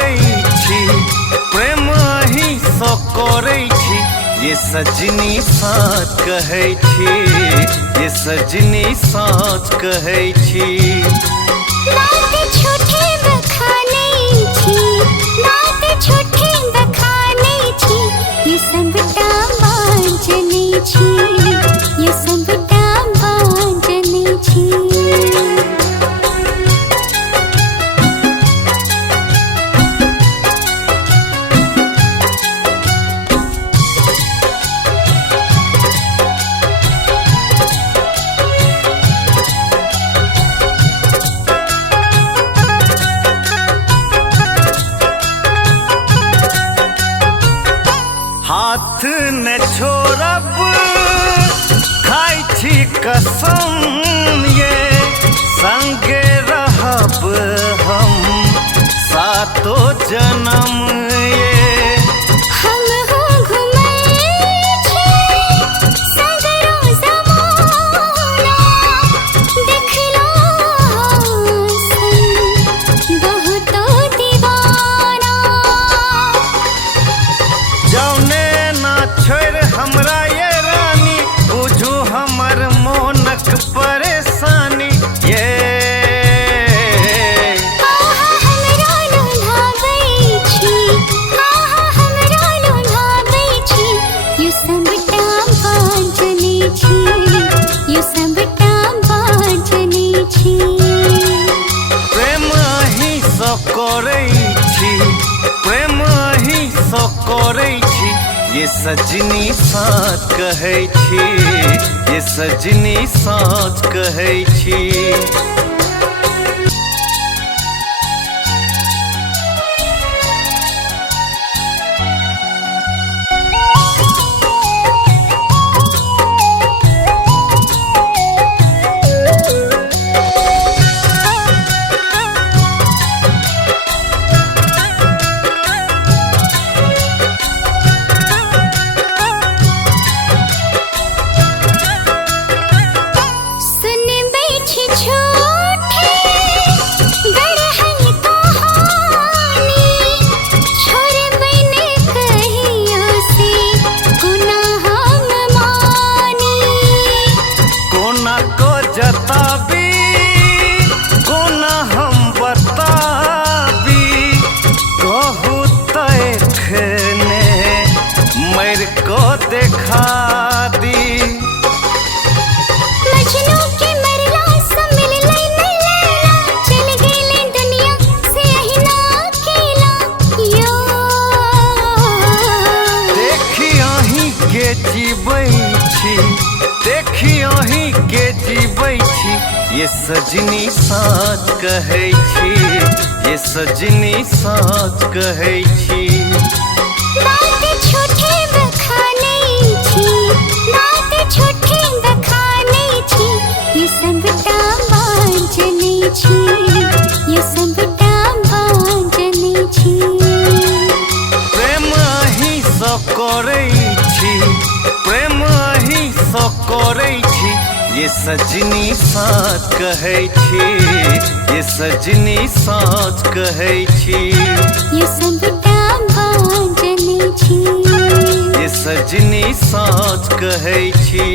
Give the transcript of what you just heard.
करै छी, प्रेम अही सँ करै छी, ये सजनी साँच कहै छी, ये सजनी साँच कहै छी। बात झूठे बखानै छी, बात झूठे बखानै छी, ये सबटा बाँजनै छी, ये सबटा बाँजनै छी। हाथ न छोड़ब खाइ छी कसम, ये संगे रहब हम सातो जन्म, ये हम हो घुमै छी सगरो जमाना, देखलो सन बहुतो दीवाना। जौने ना छोड़ हमरा ये रानी, बुझू हमर मोनक परेशानी, ये आहा हमरा लोभाबै छी, आहा हमरा लोभाबै छी, ये सबटा बाँजनै छी, ये सबटा बाँजनै छी। प्रेम अही सँ करै छी, प्रेम अही सँ करै छी, ये सजनी साँच कहै छी, ये सजनी साँच कहै छी। सुनबै छी झूठे गढ़ल कहानी, छोड़बै ने कहियो से गुनाह हम मानी। कोना को जताबी, कोना हम बताबी, कहू तखने मर को देखा दी। मजनू के मरला से मिललै नै लैला, चल गेलै दुनिया से अहिना अकेला, यो देखी अहीं के जीबै छी, देखी अहीं के जीबै छी, ये सजनी साँच कहै छी, ये सजनी साँच कहै छी। बात झूठे बखानै छी, बात झूठे बखानै छी, ये सबटा बाँजनै छी, ये सबटा बाँजनै छी। प्रेम अही सँ करै छी, प्रेम अही सँ करै छी, ये सजनी साँच कहै छी, ये सजनी साँच कहै छी। ये सबटा बाँजनै छी, ये सजनी साँच कहै छी।